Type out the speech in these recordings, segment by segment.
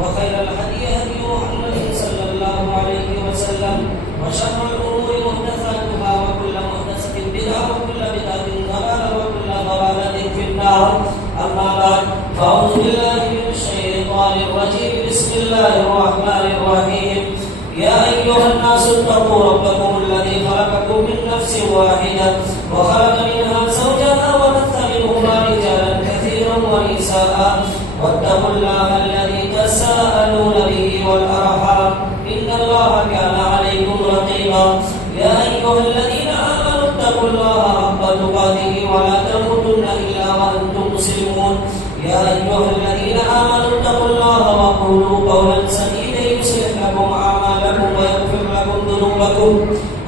وخير الهدي هدي محمد صلى الله عليه وسلم وشر الأمور محدثاتها وكل محدثة بدعة وكل بدعة ضلالة وكل ضلالة في النار. أما بعد فأعوذ بالله من الشيطان الرجيم. بسم الله الرحمن الرحيم. يا أيها الناس اتقوا ربكم الذي خلقكم من نفس واحدة وخلق منها زوجها وبث منهما رجالا كثيرا ونساء واتقوا الله الذي تساءلون به والأرحام إن الله كان عليكم رقيبا. يا أيها الذين آمنوا اتقوا الله حق تقاته ولا تموتن إلا وأنتم مسلمون. يا أيها الذين آمنوا اتقوا الله وقولوا قولا سديدا يصلح لكم أعمالكم ويغفر لكم ذنوبكم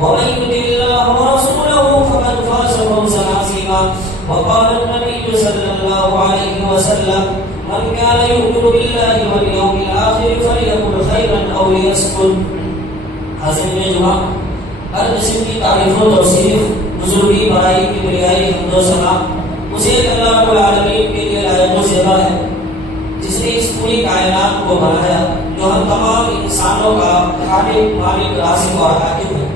ومن يطع الله ورسوله فقد فاز فوزا عظيما. وقال النبي صلى الله عليه وسلم من كان يؤمن بالله واليوم الآخر فليقل خيرا أو ليسكت. حاضرین جمعہ، ہر قسم کی تعریف و توصیف، بزرگی بڑائی کی بڑائی حمد و ثنا اسے اللہ رب العالمین کے لیے لائق و زیبا ہے جس نے اس پوری کائنات کو بنایا، جو ہم تمام انسانوں کا خالق مالک رازق اور حاکم ہے.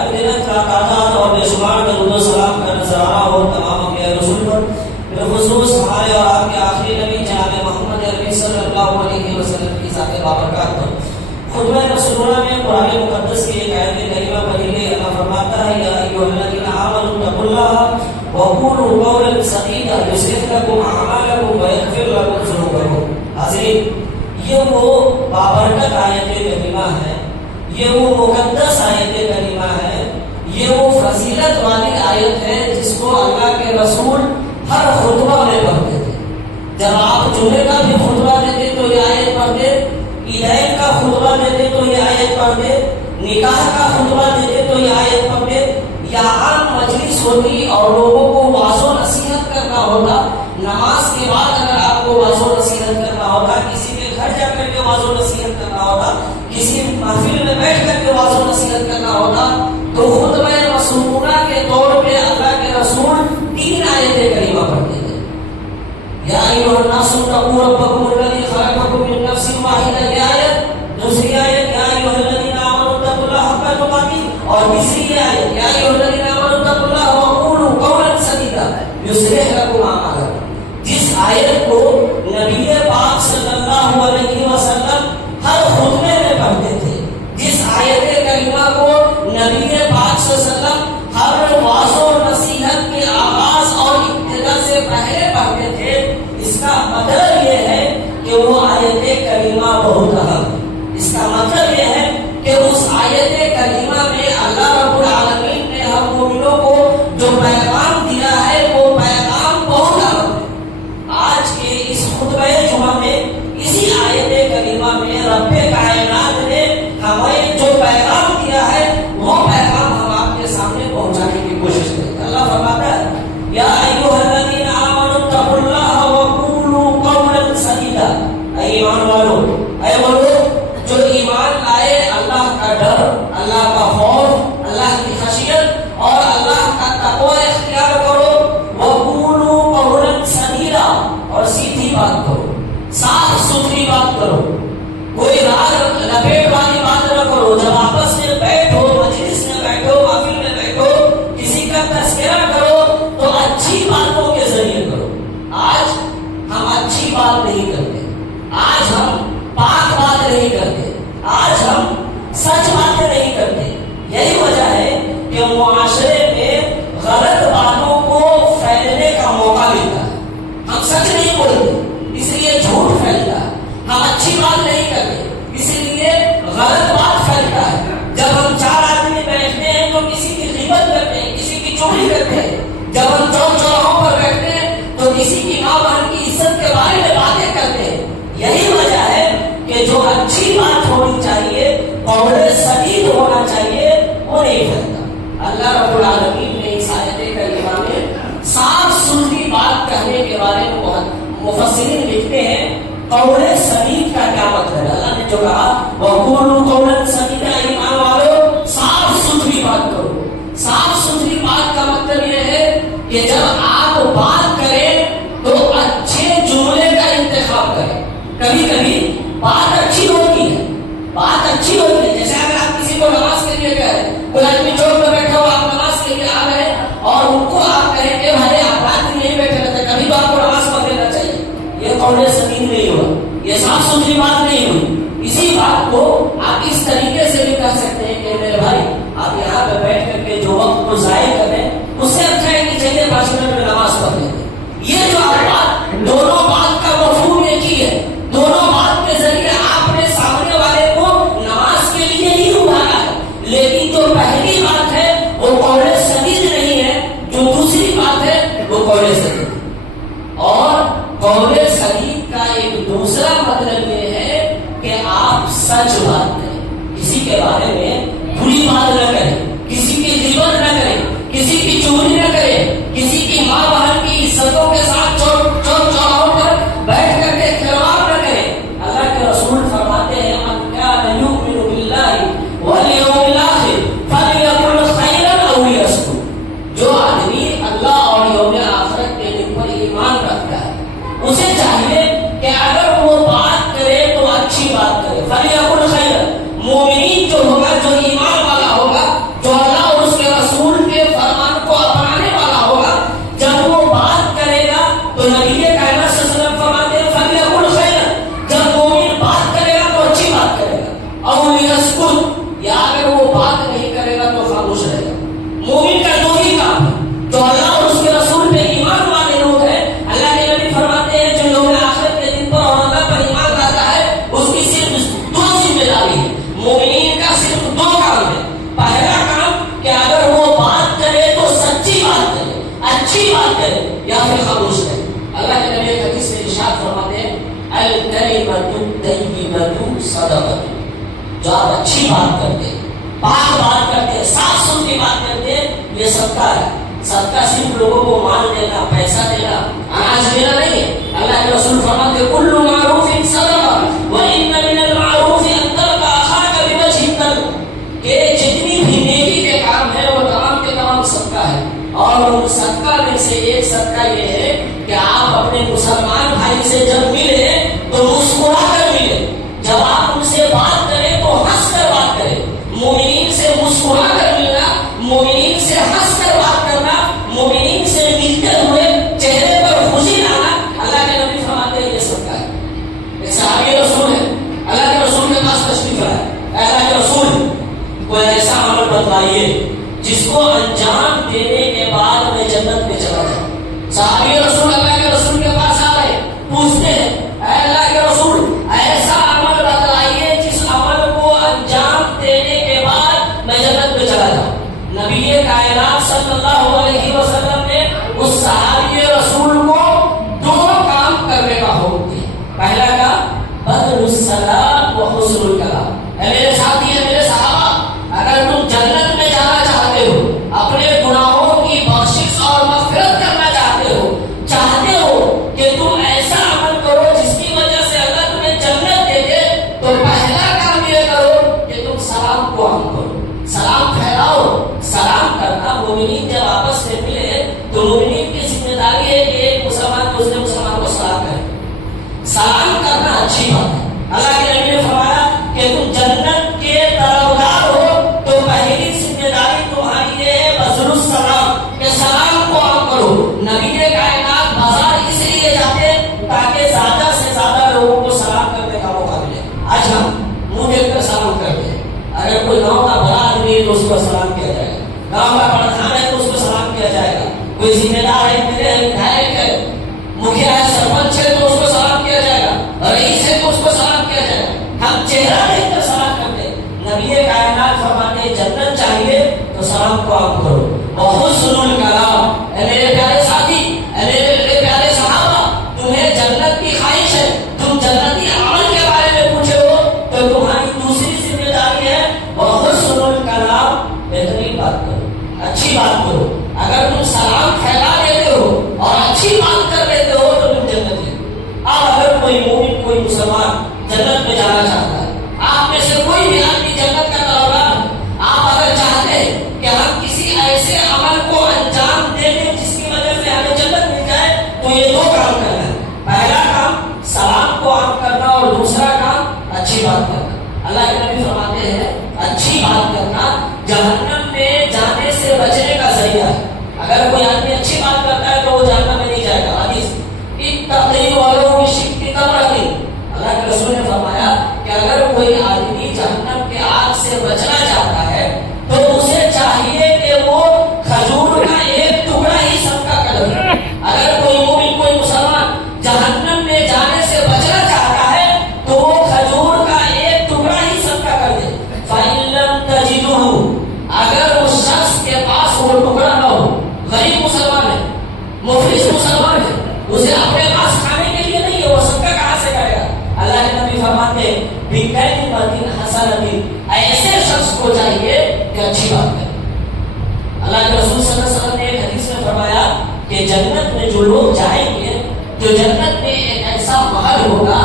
اگرچہ تعداد اور بے شمار درود و سلام کا نذرانہ ہو تمام انبیاء رسول پر، بالخصوص ہمارے اور آپ کے آخری نبی جناب محمد عربی صلی اللہ علیہ وسلم کی ذات بابرکات پر. خطبہ رسولہ میں قرآن مقدس کی ایک آیت کریمہ پڑھی گئی. اللہ فرماتا ہے یا ایھا الذین آمنوا اتقوا اللہ وقولوا قولا سدیدا یصلح لکم اعمالکم ویغفر لکم ذنوبکم. حاضرین، یہ وہ بابرکت آیت کریمہ ہے، یہ وہ مقدس آیت کریمہ ہے، یہ وہ فضیلت والی آیت ہے جس کو اللہ کے رسول ہر خطبہ میں پڑھتے تھے. جب آپ جمعے کا بھی خطبہ دیتے تو یہ آیت پڑھتے، عیدین کا خطبہ دیتے تو یہ آیت پڑھتے، نکاح کا خطبہ دیتے تو یہ آیت پڑھتے، یا عام مجلس ہوتی اور لوگوں کو واعظ و نصیحت کرنا ہوتا. نماز کے بعد اگر آپ کو واعظ و نصیحت کرنا ہوتا، کسی کے گھر جا کر کے واعظ و نصیحت کرنا ہوتا، کسی محفل میں بیٹھ کر کے واعظ و نصیحت کرنا ہوتا، تو خطبہ مسنونہ کے طور پہ اللہ کے رسول 3 آیتیں کریمہ پڑھتے تھے. یا ایھا الناس اتقوا ربکم الذی خلقکم من نفس واحدہ، یہ آیت. دوسری آیت یا ایھا الذین آمنوا اتقوا اللہ حق تقاته، اور تیسری آیت یا ایھا الذین آمنوا اتقوا اللہ وقولوا قولا سدیدا یصلح لکم اعمالکم. جس آیت کو نبی پاک صلی اللہ علیہ وسلم ہر خطبے میں پڑھتے تھے، جس آیت کریمہ کو نبی پاک صلی اللہ علیہ وسلم ہر واعظ و نصیحت کے آغاز اور ابتدا سے پہلے پڑھتے تھے، اس کا مطلب یہ ہے کہ وہ آیت کریمہ بہت اہم. اس کا مطلب یہ ہے کہ اس آیت کریمہ میں اللہ رب العالمین نے ہم مومنوں کو جو پیغام دیا ہے وہ پیغام بہت اہم ہے. آج کے اس خطبہ جمعہ میں اسی آیت کریمہ میں رب کائنات نے ہمیں جو پیغام دیا ہے وہ پیغام ہم آپ کے سامنے پہنچانے کی کوشش کریں. اللہ فرماتا ہے یا ایھا الذین آمنوا اتقوا اللہ وقولوا قولا سدیدا. اے ایمان والو، اے وہ لوگ جو ایمان لائے، اللہ کا ڈر، اللہ کا خوف، اللہ کی خشیت اور اللہ کا تقوی اختیار کرو. وقولوا قولا سدیدا، اور سیدھی بات کرو، صاف ستھری بات کرو، کوئی راگ لپیٹ والی بات نہ کرو. جب آپس میں بیٹھو، مجلس میں بیٹھو، محفل میں بیٹھو، کسی کا تذکرہ کرو تو اچھی باتوں کے ذریعے کرو. آج ہم اچھی بات نہیں کرتے، آج ہم پاک بات نہیں کرتے، آج ہم سچ باتیں نہیں کرتے. یہی وجہ ہے کہ معاشرے میں غلط باتوں کو پھیلنے کا موقع ملتا ہے. ہم سچ نہیں بولتے اس لیے جھوٹ پھیلتا ہے، ہم اچھی بات نہیں کرتے اس لیے غلط بات پھیلتا ہے. جب ہم 4 آدمی بیٹھتے ہیں تو کسی کی غیبت کرتے ہیں، کسی کی چغلی کرتے ہیں. جب ہم چوک چوراہوں پر بیٹھتے ہیں تو کسی کی ماں بہن کی عزت کے بارے میں باتیں کرتے ہیں. یہی وجہ ہے کہ جو اچھی بات ہونی چاہیے، قول سدید ہونا چاہیے، وہ نہیں پھیلتا. اللہ رب العالمین نے اس آیت کریمہ میں صاف ستھری بات کہنے کے بارے میں بہت مفسرین لکھتے ہیں قول سدید کا کیا مطلب ہے. اللہ نے جو کہا وقولوا قولا سدیدا، ایمان والو صاف ستھری بات کرو. صاف ستھری بات کا مطلب یہ ہے کہ جب آپ بات کریں تو اچھے جملے کا انتخاب کریں. کبھی کبھی بات اچھی ہوتی ہے، بات اچھی ہوتی ہے. جیسے اگر آپ کسی کو نماز کے لیے کہہ رہے، کوئی آدمی چوک پہ بیٹھا ہو، آپ نماز کے لیے آ گئے اور ان کو آپ کہیں کہ بھائی آپ رات میں یہیں بیٹھے رہتے، کبھی تو آپ کو نماز پڑھ لینا چاہیے. یہ قول سدید نہیں ہوا، یہ صاف ستھری بات نہیں ہوئی. اسی بات کو آپ اس طریقے سے بھی کہہ سکتے ہیں کہ میرے بھائی آپ یہاں پہ بیٹھ کر کے جو وقت کو ضائع کریں اس سے اچھا ہے کہ چلیے 5 منٹ میں نماز پڑھ لیتے. یہ جو آپ بات، دونوں بات کا مفہوم ایک ہی ہے. دونوں بات کے ذریعے آپ نے سامنے والے کو نماز کے لیے ہی اٹھایا ہے. لیکن جو پہلی بات ہے وہ قول سدید نہیں ہے، جو دوسری بات ہے وہ قول سدید. اور قول سدید کا ایک دوسرا مطلب یہ ہے کہ آپ سچ بات کریں، کسی کے بارے میں بری بات نہ کریں، کسی کی غیبت نہ کریں، کسی کی چغلی نہ کریں، کسی کی ماں بہن کی عزتوں کے ساتھ چوک چوراہوں پر بیٹھ کر کے کھلواڑ نہ کریں. اللہ کے رسول فرماتے ہیں من کان یؤمن باللہ والیوم الاخر فلیقل خیرا او لیصمت. جو آدمی اللہ اور یوم آخرت کے دن پر ایمان رکھتا ہے اسے چاہیے کہ اگر وہ بات کرے تو اچھی بات کرے. فلیقل خیرا، مومنین جو ہوگا، جو ایمان والا ہوگا، جو اللہ اور اس کے رسول کے فرمان کو اپنانے والا ہوگا، جب وہ بات کرے گا تو نبی کائنات صلی اللہ علیہ وسلم فرماتے ہیں فلیقل خیرا، جب مومن بات کرے گا تو اچھی بات کرے گا. او لیسکت، یا اگر وہ بات نہیں کرے گا تو خاموش رہے گا. مومن کا دو ہی کام ہے. جو اللہ اور اس کے رسول پہ ایمان والے لوگ ہیں، اللہ کے نبی فرماتے ہیں جو لوگ آخرت کے دن پر اور اللہ پر ایمان لاتا ہے اس کی صرف 2 ذمہ داری ہے. مومنین کا صرف 2 کام ہے. پہلا کام کہ اگر وہ بات کرے تو سچی بات کرے، اچھی بات کرے، یا پھر خاموش رہے. اللہ کے نبی حدیث میں ارشاد فرماتے ہیں الکلمۃ الطیبۃ صدقۃ. جو آپ اچھی بات کرتے، پاک بات کرتے، صاف ستھری بات کرتے، یہ صدقہ ہے. صدقہ صرف لوگوں کو مال دینا، پیسہ دینا، اناج دینا نہیں ہے. اللہ کے رسول فرماتے کل معروف صدقہ وان من المعروف ان تلقى اخاك بوجه طلق، کہ جتنی بھی نیکی کے کام ہے وہ تمام کے تمام صدقہ ہے. اور ان صدقہ میں سے ایک صدقہ یہ ہے کہ آپ اپنے مسلمان بھائی سے جب ملے تو مسکرا کر ملے. جب آپ ان سے بات کریں تو ہنس کر بات کریں. مومنین سے مسکرا کر ملنا، مومنین سے ہنس کر بات کرنا، مومنین سے ملتے ہوئے چہرے پر خوشی لانا، اللہ کے نبی فرماتے ہیں یہ صدقہ ہے. ایک صحابی رسول ہے، اللہ کے رسول کے پاس تشریف لائے. اللہ کے رسول کوئی ایسا عمل بتلائیے جس کو انجام دینے کے بعد میں جنت میں چلا جاؤں. صحابی رسول اللہ کے رسول کے پاس آ گئے، پوچھتے ہیں اے اللہ کے رسول ایسا عمل بتلائیے جس عمل کو انجام دینے کے بعد میں جنت میں چلا جاؤں. نبی کائنات صلی اللہ علیہ وسلم نے اس صحابی رسول کو 2 کام کرنے کا حکم دیا. پہلا کام بدر السلام و حسن الکلام. اے میرے ساتھی، اے میرے صحابہ، اگر تم جنت میں جانا چاہتے ہو، اپنے گناہوں کی بخشش اور مغفرت کرنا چاہتے ہو کہ تم ایسا عمل کرو جس کی وجہ سے اللہ تمہیں جنت دے دے، تو پہلا کام یہ کرو کہ تم سلام کو عام کرو، سلام پھیلاؤ. سلام کرنا، مومنین جب آپس میں ملے تو مومنین کی ذمہ داری ہے کہ ایک مسلمان دوسرے مسلمان کو سلام کرے. سلام کرنا اچھی بات ہے. اللہ کے نبی نے فرمایا کہ تم جنت کے طلبگار ہو تو پہلی ذمہ داری تمہاری یہ ہے بذل السلام، کہ سلام کو عام کرو. نبی کائنات بازار اس لیے جاتے تاکہ زیادہ سے زیادہ لوگوں کو سلام کرنے کا موقع ملے. آج ہم منہ دیکھ کر سلام کرتے ہیں. اگر کوئی گاؤں کا بڑا آدمی ہے تو اس کو سلام کیا جائے گا، گاؤں کا پردھان ہے تو اس کو سلام کیا جائے گا، کوئی ذمہ دار ہے، ودھایک ہے، مکھیا ہے، سرپنچ ہے تو اس کو سلام کیا جائے گا، رئیس ہے تو اس کو سلام کیا جائے گا. ہم چہرہ دیکھ کر سلام کرتے. نبی کائنات فرماتے جنت چاہیے تو سلام کو عام کرو. بہت سنو کلام. اے میرے پیارے ساتھی، اے میرے پیارے صحابہ، تمہیں جنت کی خواہش ہے، تم جنتی عمل کے بارے میں پوچھے ہو تو تمہاری دوسری ذمہ داری ہے بہت سنو کلام. بہترین بات کرو، اچھی بات کرو. اگر تم سلام پھیلا دیتے ہو اور اچھی بات کر لیتے ہو تو تم جنت ہے. اب اگر کوئی مومن، کوئی مسلمان جنت میں جانا چاہتا ہے، آپ میں سے کوئی بھی آدمی جنت کا طلبگار ہے، آپ اگر چاہتے ہیں کہ ہم کسی ایسے عمل کو انجام دے دیں جس کی وجہ سے ہمیں جنت مل جائے تو یہ 2 کام کرنا ہے. پہلا کام سلام کو عام کرنا اور دوسرا کام اچھی بات کرنا. اللہ کے نبی فرماتے ہیں اچھی بات کرنا جہنم میں جانے سے بچنے کا ذریعہ ہے. اگر کوئی آدمی اچھی بات کرتا ہے تو وہ جہنم میں نہیں جائے گا. حدیث اتقی ولو بشق تمرۃ. اللہ کے رسول نے فرمایا کہ اگر کوئی آدمی جہنم کے آگ سے بچنا چاہتا ہے تو اسے چاہیے کہ وہ کھجور کا ایک ٹکڑا ہی صدقہ کر دے. اگر کوئی مومن کوئی مسلمان جہنم میں جانے سے بچنا چاہتا ہے تو وہ کھجور کا ایک ٹکڑا ہی صدقہ کر دے. فَإِن لَّمْ تَجِدُهُ. اگر اس شخص کے پاس وہ ٹکڑا نہ ہو، غریب مسلمان ہے، مفلس مسلمان ہے، اسے اپنے پاس کھانے کے لیے نہیں ہے، وہ صدقہ کہاں سے کرے گا؟ اللہ کے نبی فرماتے ہیں بِكَلِمَةٍ حَسَنَةٍ. ایسے شخص کو چاہیے کہ اچھی بات کرے. اللہ کے رسول صلی اللہ علیہ وسلم نے ایک حدیث میں فرمایا کہ جنت میں جو لوگ جائیں گے، جو جنت میں ایک ایسا محل ہوگا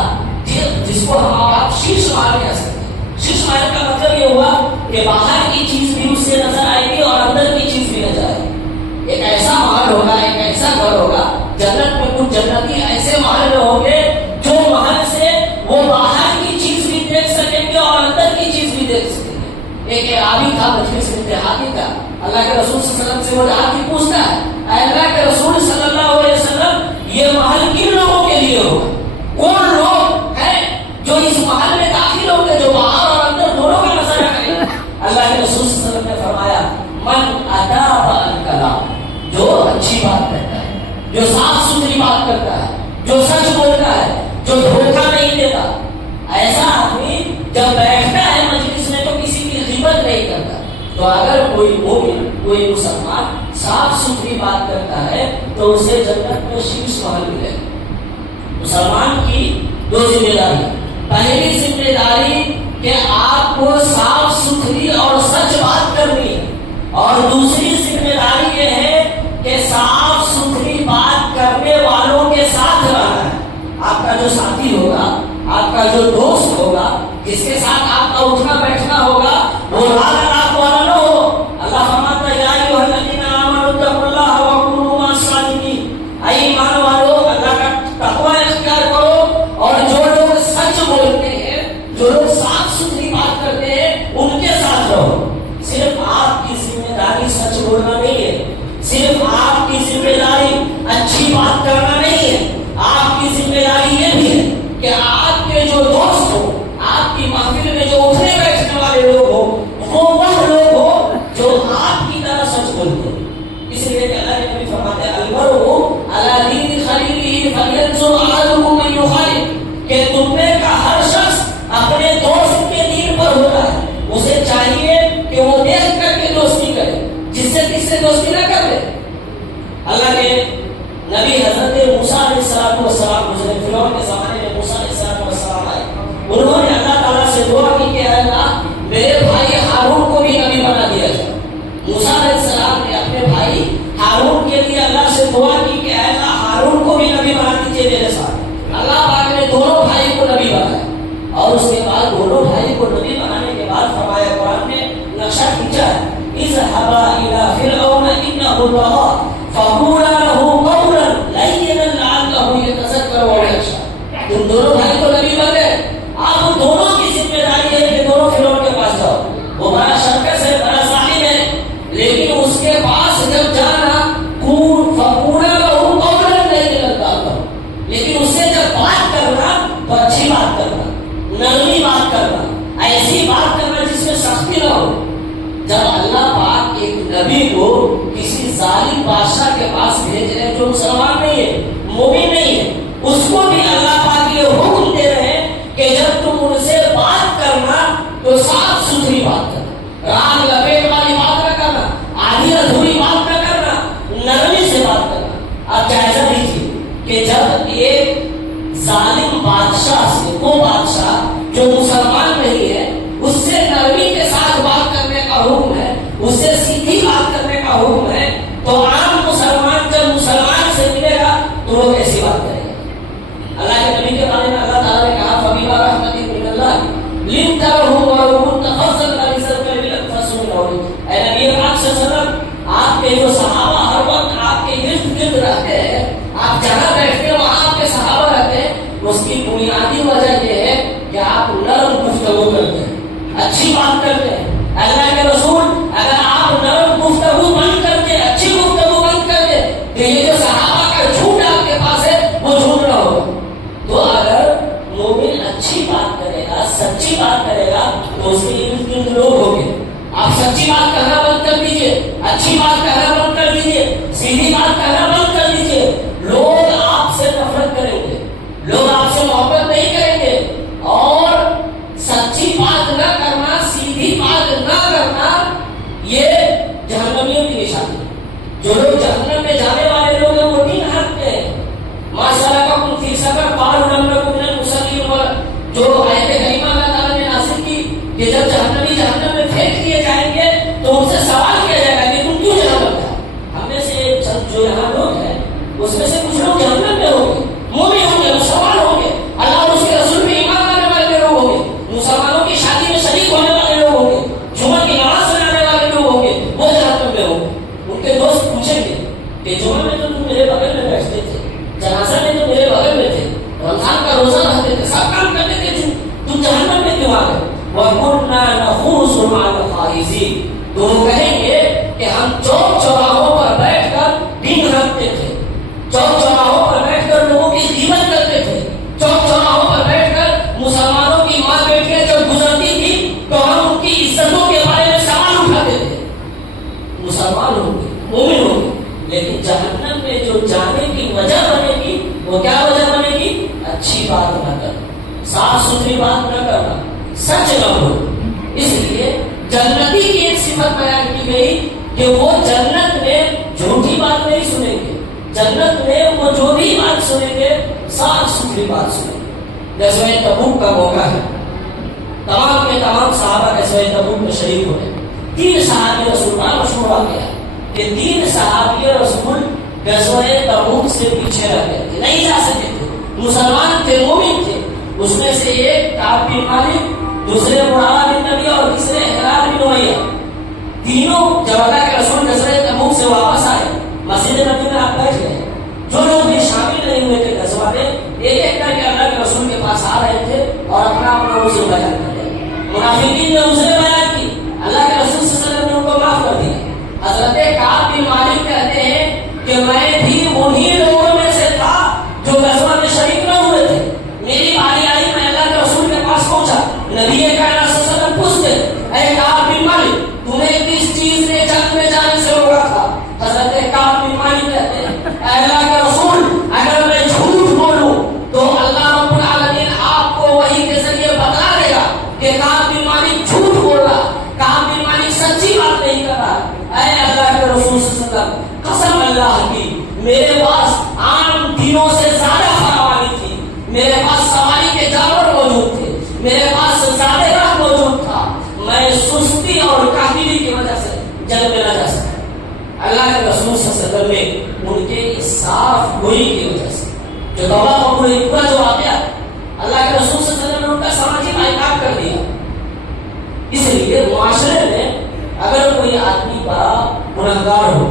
جس کو ہم آپ شیش محل کہہ سکتے ہیں. شیش محل کا مطلب یہ ہوا کہ باہر کی چیز بھی اس سے نظر آئے گی اور اندر کی چیز بھی نظر آئے گی. ایک ایسا محل ہوگا، ایک ایسا گھر ہوگا. جنت میں کچھ جنتی ایسے محل میں ہوں گے جو محل سے وہ باہر کی چیز بھی دیکھ سکیں گے اور اندر کی چیز بھی دیکھ سکیں گے. ایک آدمی تھا مجلس میں ہاتھی کا. اللہ کے رسول صلی اللہ علیہ وسلم سے وہ ہاتھی پوچھتا ہے اے اللہ کے رسول صلی اللہ علیہ وسلم یہ محل کن لوگوں کے لیے ہوگا؟ کون لوگ ہیں جو اس محل میں داخل ہوں گے جو باہر اور اندر دونوں کا نظارہ کریں گے؟ اللہ کے رسول صلی اللہ علیہ وسلم نے فرمایا من اداب الکلام. جو اچھی بات کرتا ہے، جو صاف ستھری بات کرتا ہے، جو سچ بولتا ہے، جو دھوکہ نہیں دیتا. ایسا آدمی جب بیٹھتا ہے مجلس میں تو کسی کی غیبت نہیں کرتا. تو اگر کوئی مومن کوئی مسلمان صاف ستھری بات کرتا ہے تو اسے جنت میں شیش محل ملے گا. مسلمان کی دو ذمہ داری. پہلی ذمہ داری کہ آپ کو صاف ستھری اور سچ بات کرنی ہے، اور دوسری ذمہ داری یہ ہے کہ صاف ستھری بات کرنے والوں کے ساتھ رہنا ہے. آپ کا جو ساتھی ہوگا، آپ کا جو دوست ہوگا، جس کے ساتھ آپ کا اٹھنا بیٹھنا ہوگا، وہ راگ راگ والا نہ ہو. اللہ فرماتا ہے یا ایھا الذین آمنوا اتقوا اللہ وکونوا مع الصادقین. اے ایمان والو اللہ کا تقوی اختیار کرو اور جو لوگ سچ بولتے ہیں، جو لوگ صاف ستھری بات کرتے ہیں، ان کے ساتھ رہو. صرف آپ کی ذمہ داری سچ بولنا نہیں ہے، صرف آپ کی ذمہ داری اچھی بات کرنا نہیں ہے. آپ کی ذمہ داری یہ بھی ہے کہ آپ کے جو دوست ہو، آپ کی محفل میں جو اٹھنے بیٹھنے والے لوگ ہو، وہ لوگ ہو جو آپ کی طرح سچ بولتے ہیں. اس لیے کہ اللہ کے نبی فرماتے ہیں المرء علی دین خلیلہ فلینظر احدکم من یخالف. کہ تم میں کا ہر شخص اپنے دوست کے دین پر ہوتا ہے. اسے چاہیے کہ وہ دیکھ کر کے دوستی کرے، جس سے کس سے دوستی نہ کرے. اللہ کے نبی حضرت موسیٰ علیہ السلام گزرے. فرعون کے زمانے میں موسیٰ علیہ السلام آئے. انہوں نے اللہ تعالیٰ سے دعا کی کہ اے اللہ میرے بھائی ہارون کو بھی نبی بنا دیا جائے. موسیٰ علیہ السلام نے اپنے بھائی ہارون کے لیے اللہ سے دعا کی کہ اے اللہ ہارون کو بھی نبی بنا دیجیے میرے ساتھ. اللہ پاک نے دونوں بھائی کو نبی بنایا اور اس کے بعد دونوں بھائی کو نبی بنانے کے بعد فرمایا قرآن نے نقشہ کھینچا ہے اذهبا الى فرعون انه طغى فقولا له قولا لینا لعله يتذکر او یخشی. تم دونوں بھائی کو نبی بن گئے. آپ دونوں کی ذمہ داری ہے کہ دونوں فرعون کے پاس جاؤ. وہ بڑا شرکس ہے، بڑا ظالم ہے، لیکن اس کے پاس جب جانا فقولا له قولا لینا لعله. لیکن اس سے جب بات کرنا تو اچھی بات کرنا، نرمی بات کرنا، ایسی بات کرنا جس میں سختی نہ ہو. جب اللہ پاک ایک نبی کو کسی ظالم بادشاہ کے پاس بھیج رہے ہیں جو مسلمان نہیں ہے، مومن نہیں ہے، اس کو بھی اللہ پاک یہ حکم دے رہے ہیں کہ جب تم ان سے بات کرنا تو صاف ستھری بات کرنا، راگ لپیٹ والی بات نہ کرنا، آدھی ادھوری بات نہ کرنا، نرمی سے بات کرنا. آپ جائزہ لیجیے کہ جب ایک ظالم بادشاہ سے، وہ بادشاہ جو مسلمان نہیں ہے، اس سے نرمی کے ساتھ بات کرنے کا حکم ہے، اس سے سیدھی بات کرنے کا حکم ہے، تو عام مسلمان جب مسلمان سے ملے گا تو وہ کیسی بات کرے گا؟ اللہ کے نبی کے بارے میں اللہ تعالیٰ نے کہا فَبِمَا رَحْمَةٍ مِّنَ اللَّهِ لِنتَ لَهُمْ وَلَوْ كُنتَ فَظًّا غَلِيظَ الْقَلْبِ لَانفَضُّوا مِنْ حَوْلِكَ. اے نبی پاک صلی اللہ علیہ وسلم، آپ کے جو صحابہ ہر وقت آپ کے ارد گرد رہتے ہیں، آپ جہاں بیٹھتے ہیں وہاں آپ کے صحابہ رہتے ہیں، اس کی بنیادی وجہ یہ ہے کہ آپ نرم اچھی بات کرتے ہیں. اللہ کے رسول اگر آپ نرم گفتگو بند کرتے, اچھی گفتگو بند کرتے, تو یہ جو صحابہ کا جھوٹ آپ کے پاس ہے وہ جھوٹ نہ ہوگا. تو اگر مومن اچھی بات کرے گا, سچی بات کرے گا, تو اس کے ارد گرد لوگ ہوں گے. آپ سچی بات کرنا بند کر دیجیے, اچھی بات کرنا بند کر دیجیے, سیدھی بات کرنا بند کر دیجیے. لوگ آپ سے نفرت کریں گے, لوگ آپ سے محبت نہیں کریں گے. اور سچی بات نہ کرنا, سیدھی بات نہ کرنا, یہ جہنمیوں کی نشانی ہے. جو لوگ جہنم میں جانے والے لوگ ہیں وہ 3 حد پہ ہیں. ماشاءاللہ فی سفر قالوا لم نکن من المصلین, جو آیت کریمہ اللہ تعالیٰ نے نازل کی کہ جب جہنمی جہنم میں پھینک دیے جائیں گے تو ان سے سوال کیا جائے گا کہ تم کیوں جہنم میں آئے. ہم میں سے جو یہاں لوگ ہیں اس میں سے کچھ لوگ جہنم میں ہوں گے, مومن ہوں گے, مسلمان ہوں گے, اللہ اور اس کے رسول پہ ایمان لانے والے لوگ ہوں گے, مسلمانوں کی شادی میں شریک ہونے والے لوگ ہوں گے, جمعہ کی نماز پڑھانے والے لوگ ہوں گے, وہ جہنم میں ہوں گے. ان کے دوست پوچھیں گے کہ جمعہ میں تو تم میرے بغل میں بیٹھتے تھے, جنازہ میں تو میرے بغل میں تھے, رمضان کا روزہ رکھتے تھے, سب کام کرتے تھے, تم جہنم میں کیوں آ گئے؟ وَكُنَّا نَخُوضُ مَعَ الْخَائِضِينَ. تو وہ کہیں گے کہ ہم چوک چوراہوں پر بیٹھ کر دین رکھتے تھے, چوک چوراہوں پر بیٹھ کر لوگوں کی غیبت کرتے تھے, چوک چوراہوں پر بیٹھ کر مسلمانوں کی ماں بیٹیاں جب گزرتی تھی تو ہم ان کی عزتوں کے بارے میں سوال اٹھاتے تھے. مسلمان ہوں گے, مومن ہوں گے, لیکن جہنم میں جو جانے کی وجہ بنے گی وہ کیا وجہ بنے گی؟ اچھی بات نہ کرنا, صاف ستھری بات نہ کرنا, سچ نہ بولنا. اس لیے جنتی کی ایک صفت بیان کی گئی کہ وہ جنت میں جھوٹی بات نہیں سنیں گے, جنت میں وہ جو بھی بات سنیں گے صاف ستھری بات سنیں گے. غزوہ تبوک کا موقع ہے, تمام کے تمام صحابہ غزوہ تبوک میں شریک ہوئے. 3 صحابی رسول کا مشہور واقعہ ہے کہ 3 صحابی رسول غزوہ تبوک سے پیچھے رہ گئے تھے, نہیں جا سکے تھے, مسلمان تھے, مومن تھے. اس میں سے ایک کعب بن مالک, دوسرے معاویہ بن نبی اور تیسرے ہلال بن امیہ. تینوں جب اللہ کے رسول غزوہ تبوک سے واپس آئے, مسجد نبی میں آپ بیٹھ گئے. جو لوگ بھی شامل نہیں ہوئے تھے غزوہ میں, ایک ایک کر کے اللہ کے رسول کے پاس آ رہے تھے اور اپنا اپنا عذر بیان کر رہے تھے. منافقین نے عذر بیان کی, اللہ کے رسول صلی اللہ علیہ وسلم نے ان کو معاف کر دیا. حضرت کعب بن مالک کہتے ہیں کہ میں بھی انہی لوگوں میں سے تھا جو غزوہ میں شریک نہ ہوئے تھے. میری باری آئی, میں اللہ کے رسول کے پاس پہنچا, نبی کائنات صلی اللہ علیہ وسلم پوچھتے, اے کعب بن مالک تمہیں کس چیز نے جنگ میں جانے سے روکا تھا؟ حضرت کعب بن مالک کہتے ہیں, اے اللہ کے رسول اگر میں جھوٹ بولوں تو اللہ رب العالمین آپ کو وحی کے ذریعے بتا دے گا کہ کعب بن مالک جھوٹ بول رہا, کعب بن مالک سچی بات نہیں کر رہا. اے اللہ کے رسول صلی اللہ علیہ وسلم قسم اللہ کی, میرے پاس عام دنوں سے زیادہ فراوانی تھی, میرے پاس سواری کے جانور موجود تھے, میرے پاس زیادہ راہ موجود تھا, میں سستی اور کاہلی کی وجہ سے جنگ میں نہ جا سکتا. اللہ کے رسول صلی اللہ علیہ وسلم نے ان کے صاف گوئی کی وجہ سے جو توبہ قبول ہوئی, پورا جو واقعہ اللہ کے رسول صلی اللہ علیہ وسلم نے ان کا سماجی بائیکاٹ کر دیا. اس لیے معاشرے میں اگر کوئی آدمی بڑا گنہگار ہو,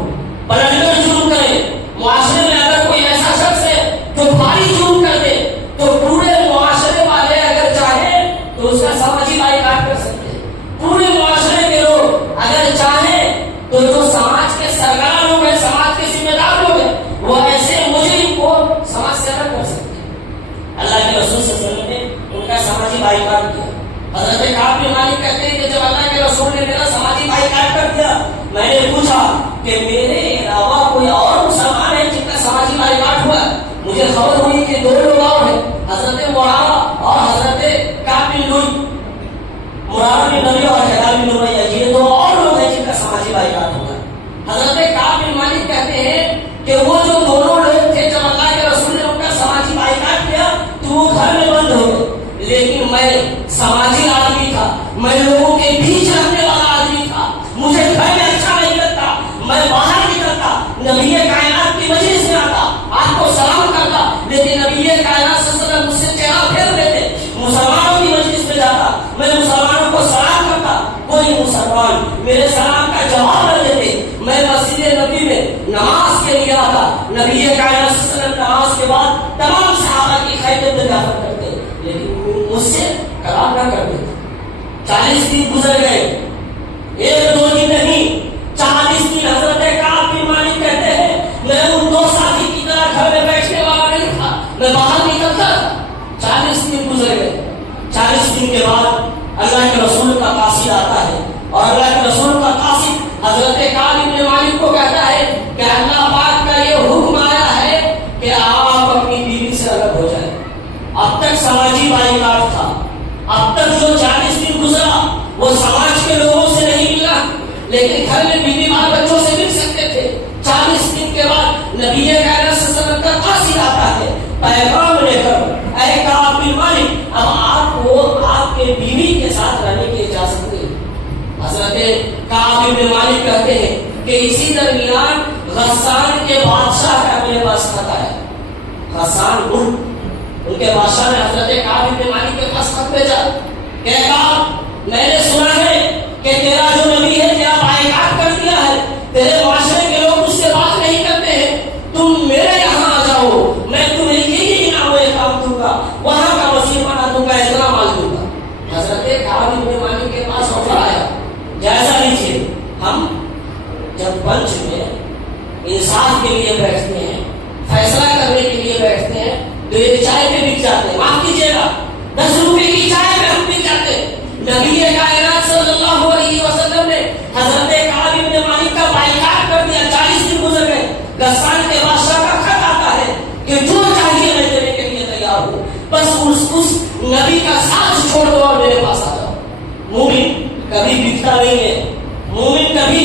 بلندر جرم کرے, معاشرے میں اگر کوئی ایسا شخص ہے جو بھاری جرم کر دے, تو پورے معاشرے والے اگر چاہیں تو اس کا سماجی بائیکاٹ کر سکتے ہیں. پورے معاشرے کے لوگ اگر چاہیں تو جو سماج کے سرگرم لوگ ہیں, سماج کے ذمہ دار لوگ ہیں, وہ ایسے مجرم کو سماج سے الگ کر سکتے ہیں. اللہ کے رسول صلی اللہ علیہ وسلم نے ان کا سماجی بائیکاٹ کیا. حضرت کعب بن مالک کہتے ہیں کہ جب اللہ کے رسول نے میرا سماجی بائیکاٹ کر دیا, میں نے پوچھا کہ میرے علاوہ کوئی اور مسلمان ہے جن کا سماجی بائیکاٹ ہوا؟ مجھے خبر ہوئی کہ 2 لوگ اور ہیں, حضرت معاویہ اور حضرت کعب بن لوئی, معاویہ بن نبی اور ہلال بن امیہ, یہ 2 اور لوگ ہیں جن کا سماجی بائیکاٹ ہوا. حضرت کعب بن مالک کہتے ہیں کہ وہ جو دونوں لوگ تھے, جب اللہ کے رسول نے ان کا سماجی بائیکاٹ کیا تو وہ گھر میں بند ہو گئے, لیکن میں سماجی آدمی تھا, میں لوگوں کے بیچ رہنے والا آدمی تھا, مجھے گھر میں اچھا نہیں لگتا, میں باہر نکلتا, نبی کائنات کی مجلس میں آتا, آپ کو سلام کرتا, لیکن نبی کائنات صلی اللہ علیہ وسلم مجھ سے چہرہ پھیر دیتے. مسلمانوں کی مجلس میں جاتا, میں مسلمانوں کو سلام کرتا, کوئی مسلمان میرے سلام کا جواب نہ دیتے. میں مسجد نبی میں نماز کے لیے آتا, نبی کائنات صلی اللہ علیہ وسلم نماز کے بعد تمام صحابہ کی خیر دریافت کرتے, لیکن مجھ سے کلام نہ کرتے. 40 دن گزر گئے، 1-2 دن نہیں، 40 دن۔ حضرت کعب بن مالک کہتے ہیں میں ان 2 ساتھی کی طرح گھر میں بیٹھنے والا نہیں تھا، میں باہر نکلتا تھا۔ 40 دن گزر گئے۔ 40 دن کے بعد اللہ کے رسول کا قاصد آتا ہے، اور اللہ کے رسول کا قاصد حضرت کعب بن مالک کو کہتا ہے کہ اللہ پاک کا یہ حکم آیا ہے کہ آپ اپنی بیوی سے الگ ہو جائیں۔ اب تک سماجی بائیکاٹ تھا، اب تک جو 40 دن گزرا وہ سماج کے لوگوں سے نہیں ملا، لیکن گھر میں بیوی بال بچوں سے مل سکتے تھے۔ 40 دن کے بعد نبی اکرم صلی اللہ علیہ وسلم کا قاصد آتا ہے پیغام لے کر، اے کعب بن مالک اب آپ کو آپ کے بیوی کے ساتھ رہنے کی اجازت نہیں۔ حضرت کعب بن مالک کہتے ہیں کہ اسی درمیان غسان کے بادشاہ کا میرے پاس خط آیا۔ غسان ملک، ان کے بادشاہ نے حضرت کعب بن مالک کے پاس خط بھیجا کہ کعب میں نے سنا ہے کہ تیرا جو نبی ہے تیرا بائیکاٹ کر دیا ہے، تیرے معاشرے کے لوگ تجھ سے بات نہیں کرتے ہیں، تم میرے یہاں آ جاؤ، میں تمہیں یہی انعام کام دوں گا، وہاں کا وزیر بنا دوں گا، اتنا مال دوں گا۔ حضرت کعب بن مالک کے پاس آفر آیا، جائزہ لیجیے۔ ہم جب بنچ میں انصاف کے لیے بیٹھتے ہیں، فیصلہ کرنے کے لیے بیٹھتے ہیں، تو یہ چائے پہ بک جاتے ہیں، معاف کیجیے گا 10 روپے کی چائے پہ ہم بک جاتے ہیں۔ نبی کائنات صلی اللہ علیہ وسلم نے حضرت کعب بن مالک کا بائیکاٹ کر دیا۔ 40 دن گزر گئے، غسان کے بادشاہ کا خط آتا ہے کہ جو چاہیے میں دینے کے لیے تیار ہوں، بس اس نبی کا ساتھ چھوڑ دو اور میرے پاس آ جاؤ۔ مومن کبھی بکتا نہیں ہے، مومن کبھی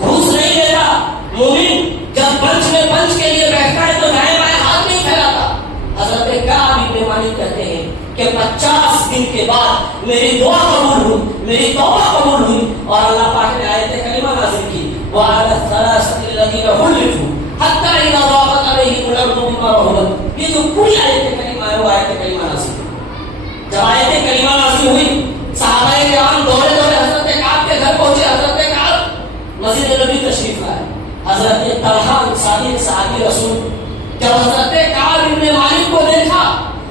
گھوس نہیں لیتا، مومن جب بنچ میں بنچ کے لیے بیٹھتا ہے تو دائیں بائیں ہاتھ نہیں پھیلاتا۔ حضرت کعب بن مالک کہتے ہیں کہ 50 دن کے بعد میری دعا قبول ہوئی، میری توبہ قبول ہوئی، اور اللہ پاک نے آیت کریمہ نازل کی وَعَلَى الثَّلَاثَةِ الَّذِينَ خُلِّفُوا حَتَّىٰ إِذَا ضَاقَتْ عَلَيْهِمُ الْأَرْضُ بِمَا رَحُبَتْ۔ یہ جو پوری آیت کریمہ ہے وہ آیت کریمہ نازل ہوئی۔ جب آیت کریمہ نازل ہوئی، صحابہ کرام دورے دورے حضرت کعب کے گھر پہنچے۔ حضرت کعب مسجد نبی تشریف لائے۔ حضرت طلحہ انصاری صحابی رسول جب حضرت کعب بن مالک کو دیکھا،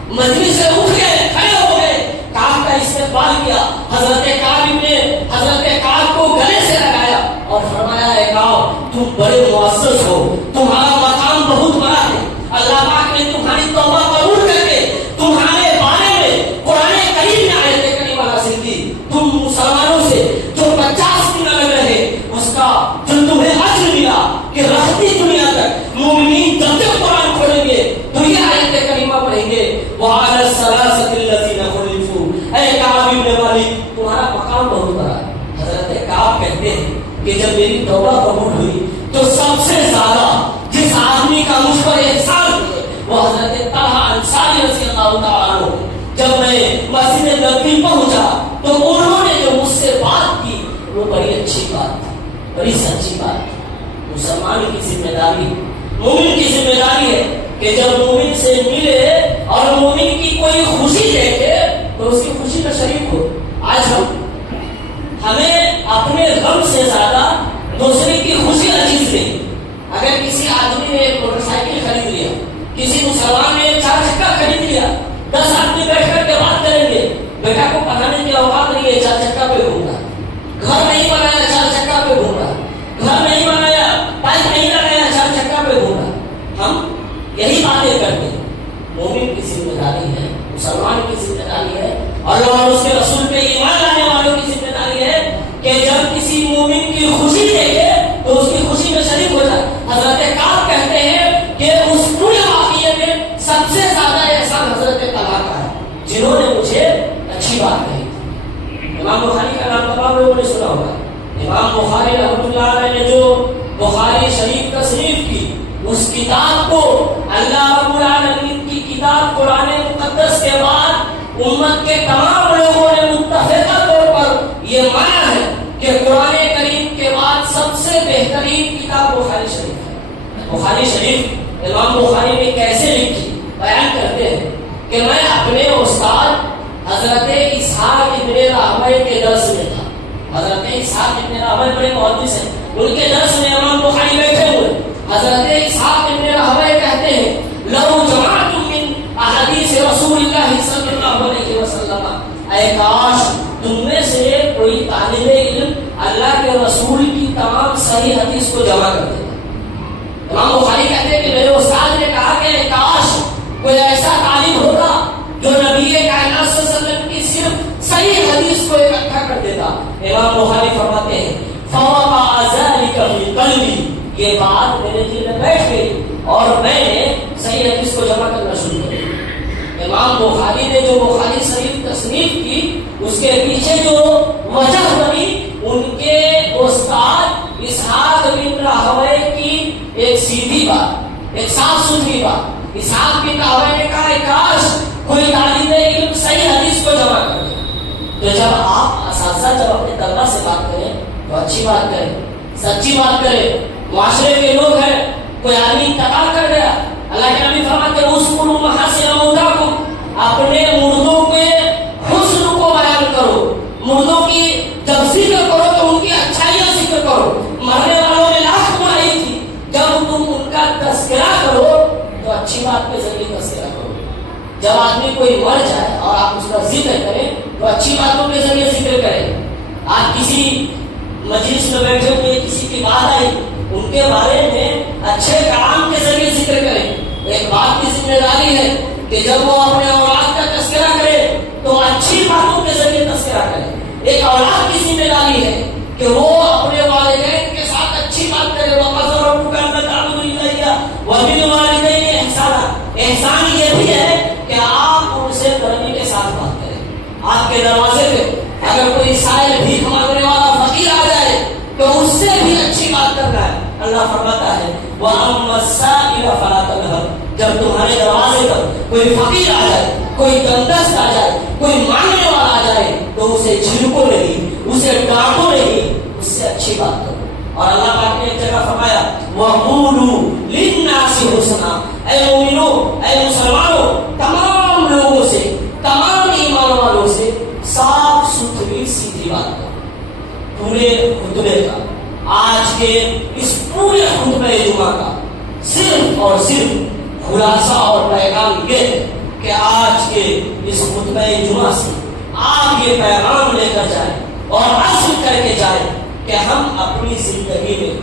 مجلس سے اٹھ گئے، کھڑے ہو گئے، کعب کا استقبال کیا۔ حضرت کعب نے حضرت کعب کو گلے سے لگایا اور فرمایا اے کعب تم بڑے معزز ہو، تمہارا مقام بہت بڑا ہے، اللہ پاک نے تمہاری توبہ قبول کر کے تمہارے بارے میں قرآن کریم میں آیت کریمہ نازل کی۔ تم مسلمانوں سے جو 50 دن الگ رہے اس کا جو تمہیں اجر ملا کہ رہتی دنیا تک مومنین جب تک قرآن پڑھیں گے تو یہ آیت کریمہ پڑھیں گے وَعَلَى الثَّلَاثَةِ الَّذِينَ خُلِّفُوا۔ اے کعب بن مالک تمہارا مقام بہت بڑا ہے۔ حضرت کعب کہتے ہیں کہ جب میری توبہ قبول ہوئی تو سب سے زیادہ جس آدمی کا مجھ پر احسان ہے وہ حضرت طلحہ انصاری رضی اللہ تعالیٰ عنہ۔ جب میں مسجد نبوی پہنچا تو انہوں نے جو مجھ سے بات کی وہ بڑی اچھی بات تھی، بڑی سچی بات تھی۔ مسلمان کی ذمہ داری، مومن کی ذمہ داری ہے کہ جب مومن سے ملے اور مومن کی کوئی خوشی دیکھے تو اس کی خوشی میں شریک ہو۔ آج ہمیں اپنے غم سے زیادہ دوسرے کی خوشی عزیز نہیں۔ اگر کسی آدمی نے ایک موٹر سائیکل خرید لیا، کسی مسلمان نے 4 چکا خرید لیا، 10 آدمی بیٹھ کر کے بات کریں گے بیٹا کو پڑھانے کی اوقات نہیں ہے 4 چکا پہ گھوم رہا، گھر نہیں بنایا 4 چکا پہ گھوم رہا، گھر نہیں بنایا، پائپ نہیں لگایا 4 چکا پہ گھوم رہا، ہم یہی باتیں کرتے ہیں۔ مومن کی ذمہ داری ہے، مسلمان کی ذمہ داری ہے، اللہ اور اس کے رسول پہ ایمان لانے والوں کی ذمہ داری ہے کہ جب کسی مومن کی خوشی دیکھے تو اس کی خوشی میں شریک ہو جائے۔ حضرت کعب کہتے ہیں کہ اس پورے واقعے میں سب سے زیادہ احسان حضرت طلحہ کا ہے جنہوں نے مجھے اچھی بات کہی تھی۔ امام بخاری کا نام تمام لوگوں نے سنا ہوگا۔ امام بخاری رحمۃ اللہ علیہ نے جو بخاری شریف تصنیف کی اس کتاب کو اللہ رب العالمین کی کتاب قرآن مقدس کے بعد امت کے تمام لوگوں نے متفقہ طور پر یہ مانا ہے کہ قرآن کریم کے بعد سب سے بہترین کتاب بخاری شریف ہے۔ بخاری شریف امام بخاری نے کیسے لکھی بیان کرتے ہیں کہ میں اپنے استاد حضرت اسحاق ابن راہویہ کے درس میں تھا۔ حضرت اسحاق ابن راہویہ بڑے محدث ہیں، ان کے درس میں امام بخاری بیٹھے ہوئے۔ حضرت اسحاق ابن راہویہ کہتے ہیں لو جمعتم من احادیث رسول اللہ صلی اللہ علیہ وسلم، اے کاش تم میں سے صحیح حدیث کو جمع کر دیتا. امام بخاری کہتے ہیں کہ میرے استاد نے کہا کہ کاش کوئی ایسا عالم ہوتا جو نبی کائنات صلی اللہ علیہ وسلم کی صرف صحیح حدیث کو اکٹھا کر دیتا. امام بخاری فرماتے ہیں فوقع ذلک فی قلبی، یہ بات میرے دل میں بیٹھ گئی اور میں نے صحیح حدیث کو جمع کرنا شروع کر دیا. امام بخاری نے جو بخاری شریف تصنیف کی اس کے پیچھے جو وجہ بنی ان کے استاد اسحاق بن راہوے کی ایک سیدھی بات، ایک صاف ستھری بات. اسحاق بن راہوے نے کہا کاش کوئی طالب علم صحیح حدیث کو جمع کرے. تو جب آپ اساتذہ جب اپنے طلبہ سے بات کریں تو اچھی بات کریں، سچی بات کریں. معاشرے کے لوگ ہیں، کوئی آدمی انتقال کر گیا، اللہ کے نبی فرماتے ہیں اذکروا محاسن موتاکم، اپنے مردوں کے حسن کو بیان کرو. مردوں کی جب ذکر کرو تو ان کی اچھائیاں ذکر کرو. مرنے والوں نے لاکھ برائی تھی، جب تم ان کا تذکرہ کرو تو اچھی بات کے ذریعے تذکرہ کرو. جب آدمی کوئی مر جائے اور آپ اس کا ذکر کریں تو اچھی باتوں کے ذریعے ذکر کریں. آپ کسی مجلس میں بیٹھے ہوئے کسی کی بات آئی، ان کے بارے میں اچھے کلام کے ذریعے ذکر کریں. ایک باپ کی ذمہ داری ہے کہ جب وہ اپنے اولاد کا تذکرہ کرے تو اچھی باتوں کے ذریعے تذکرہ کرے. ایک اولاد کی ذمہ داری ہے کہ وہ اپنے والدین کے ساتھ اچھی بات کرے. وَقَضَى رَبُّكَ أَلَّا تَعْبُدُوا إِلَّا إِيَّاهُ وَبِالْوَالِدَيْنِ إِحْسَانًا. احسان یہ بھی ہے کہ آپ ان سے نرمی کے ساتھ بات کریں. آپ کے دروازے پہ اگر کوئی سائل بھیک مانگنے والا فقیر آ جائے تو اس سے بھی اچھی بات کرنا ہے. اللہ فرماتا ہے وَأَمَّا السَّائِلَ فَلَا تَنْهَرْ. جب تمہارے دروازے پر کوئی فقیر آ جائے، کوئی تندرست آ جائے، کوئی مانگنے والا آ جائے تو اسے جھڑکو نہیں، اسے ڈانٹو نہیں، اس سے اچھی بات کرو. اور اللہ پاک نے ایک جگہ فرمایا وَقُولُوا لِلنَّاسِ حُسْنًا. اے مومنو، اے مسلمانوں، تمام لوگوں سے، تمام ایمان والوں سے صاف ستھری سیدھی بات کرو. پورے خطبے کا، آج کے اس پورے خطبہ جمعہ کا صرف اور صرف خلاصہ اور پیغام یہ ہے کہ آج کے اس خطبہ جمعہ سے آپ یہ پیغام لے کر جائیں اور عزم کر کے جائیں کہ ہم اپنی زندگی میں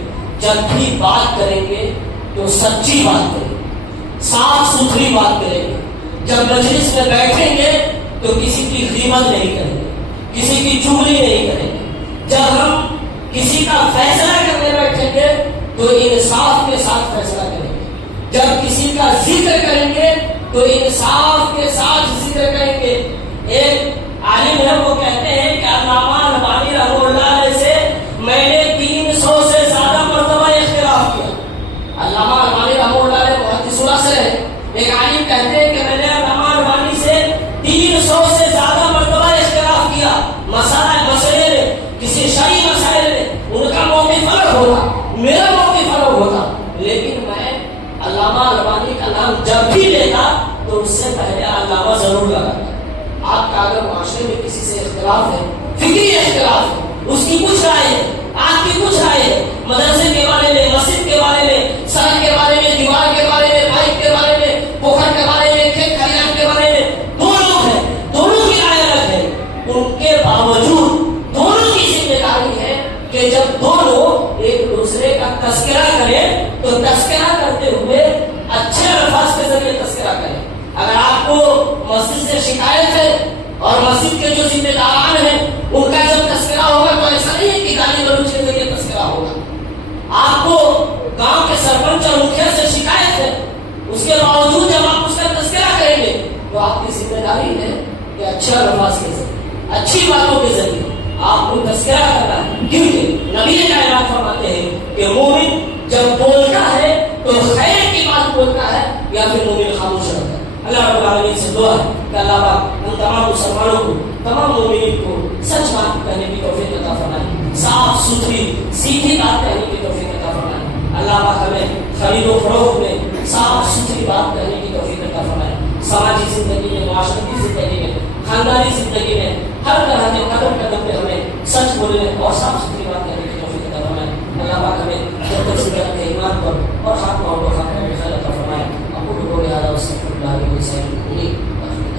جب بھی بات کریں گے تو سچی بات کریں گے، صاف ستھری بات کریں گے. جب مجلس میں بیٹھیں گے تو کسی کی غیبت نہیں کریں گے، کسی کی چغلی نہیں کریں گے. جب ہم کسی کا فیصلہ کرنے بیٹھیں گے تو انصاف کے ساتھ فیصلہ کریں گے. جب کسی کا ذکر کریں گے تو انصاف کے ساتھ ذکر کریں گے. ایک عالم ہے وہ کہتے ہیں کہ علامہ البانی رحمہ اللہ علیہ سے میں نے 300 سے زیادہ مرتبہ اختلاف کیا. علامہ البانی رحمہ اللہ علیہ محدث سے ہے. ایک عالم کہتے ہیں کہ میں نے علامہ البانی سے 300 سے زیادہ مرتبہ اختلاف کیا. مسئلے میں، کسی شرعی مسائل میں ان کا موقف الگ ہوتا، میرا موقف الگ ہوتا، لیکن میں علامہ البانی کا نام جب بھی لیتا تو اس سے پہلے علامہ ضرور لگاتا. آپ کا اگر معاشرے میں کسی سے اختلاف ہے، فکری اختلاف ہے، اس کی کچھ رائے ہے، آپ کی کچھ رائے ہے، مدرسے کے بارے میں، مسجد کے بارے میں، سڑک کے بارے میں، دیوار کے بارے میں، پائپ کے بارے میں، پوکھر کے بارے میں، کھیت کھلیان کے بارے میں، دونوں ہیں، دونوں کی رائے الگ ہے. ان کے باوجود دونوں کی ذمہ داری ہے کہ جب دونوں ایک دوسرے کا تذکرہ کریں تو تذکرہ کرتے ہوئے اچھے الفاظ کے ذریعے تذکرہ کریں. اگر آپ کو مسجد سے شکایت ہے اور مسجد کے جو ذمہ داران ہیں ان کا جب تذکرہ ہوگا تو ایسا نہیں ہے کہ گالی گلوچ کے ذریعے تذکرہ ہوگا. آپ کو گاؤں کے سرپنچ اور مکھیا سے شکایت ہے، اس کے باوجود جب آپ اس کا تذکرہ کریں گے تو آپ کی ذمہ داری ہے کہ اچھے الفاظ کے ذریعے، اچھی باتوں کے ذریعے آپ کو تذکرہ کرنا ہے. کیونکہ نبی کائنات فرماتے ہیں کہ مومن جب بولتا ہے تو خیر کی بات بولتا ہے یا پھر مومن خاموش رہتا ہے. اللہ رب العالمین سے دعا ہے کہ اللہ پاک ہم تمام مسلمانوں کو، تمام مومنین کو سچ بات کہنے کی توفیق عطا فرمائے، صاف ستھری سیدھی بات کہنے کی توفیق عطا فرمائے. اللہ پاک ہمیں خرید و فروخت میں صاف ستھری بات کہنے کی توفیق عطا فرمائے. سماجی زندگی میں، معاشرتی زندگی میں، خاندانی زندگی میں، ہر طرح کے قدم قدم پہ ہمیں سچ بولنے اور صاف ستھری